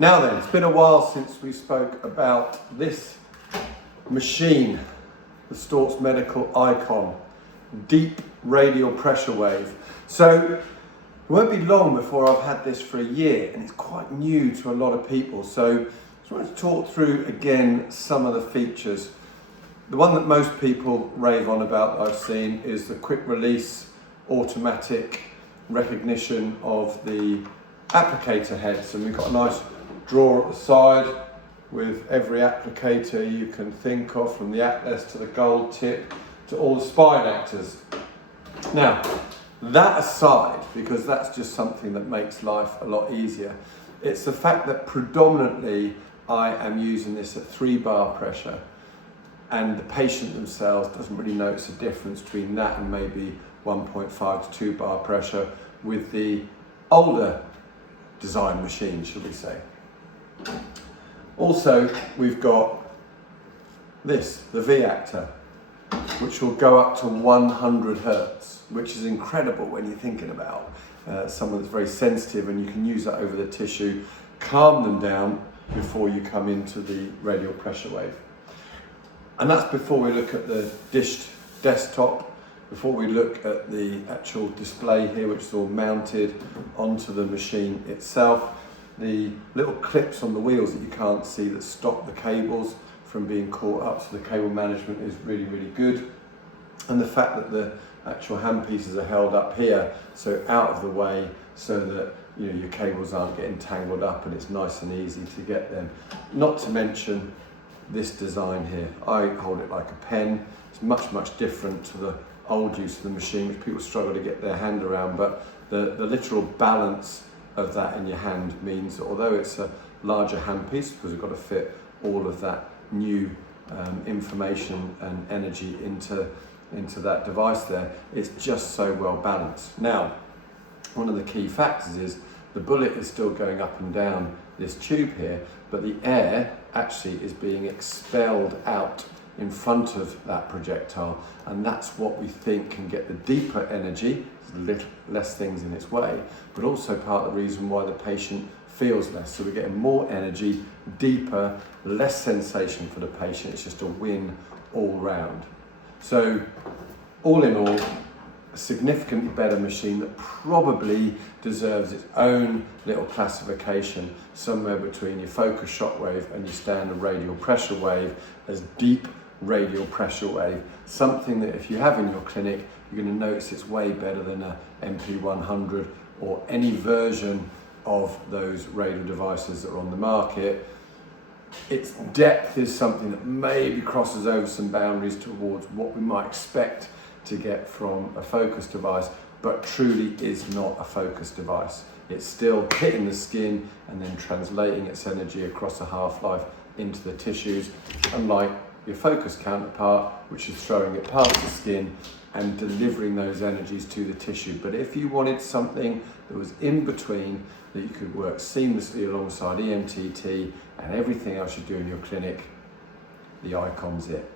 Now then, it's been a while since we spoke about this machine, the Storz Medical Icon, deep radial pressure wave. So it won't be long before I've had this for a year, and it's quite new to a lot of people. So I just wanted to talk through again some of the features. The one that most people rave on about that I've seen is the quick release automatic recognition of the applicator heads, and we've got a nice drawer at the side with every applicator you can think of, from the Atlas to the gold tip to all the spine actors. Now, that aside, because that's just something that makes life a lot easier, it's the fact that predominantly I am using this at 3 bar pressure, and the patient themselves doesn't really notice a difference between that and maybe 1.5 to 2 bar pressure with the older design machine, should we say. Also, we've got this, the V-actor, which will go up to 100 hertz, which is incredible when you're thinking about someone that's very sensitive, and you can use that over the tissue, calm them down before you come into the radial pressure wave. And that's before we look at the dished desktop, before we look at the actual display here, which is all mounted onto the machine itself. The little clips on the wheels that you can't see that stop the cables from being caught up, so the cable management is really, really good. And the fact that the actual handpieces are held up here, so out of the way, so that your cables aren't getting tangled up, and it's nice and easy to get them. Not to mention this design here. I hold it like a pen. It's much, much different to the old use of the machine, which people struggle to get their hand around, but the literal balance of that in your hand means that although it's a larger handpiece, because we've got to fit all of that new information and energy into that device there, it's just so well balanced. Now, one of the key factors is the bullet is still going up and down this tube here, but the air actually is being expelled out in front of that projectile, and that's what we think can get the deeper energy, little less things in its way, but also part of the reason why the patient feels less. So we're getting more energy, deeper, less sensation for the patient. It's just a win all round. So all in all, a significantly better machine that probably deserves its own little classification, somewhere between your focus shockwave and your standard radial pressure wave, as deep radial pressure wave, something that if you have in your clinic, you're going to notice it's way better than a MP100 or any version of those radial devices that are on the market. Its depth is something that maybe crosses over some boundaries towards what we might expect to get from a focus device, but truly is not a focus device. It's still hitting the skin and then translating its energy across a half-life into the tissues, unlike your focus counterpart, which is throwing it past the skin and delivering those energies to the tissue. But if you wanted something that was in between, that you could work seamlessly alongside EMTT and everything else you do in your clinic, the Icon's it.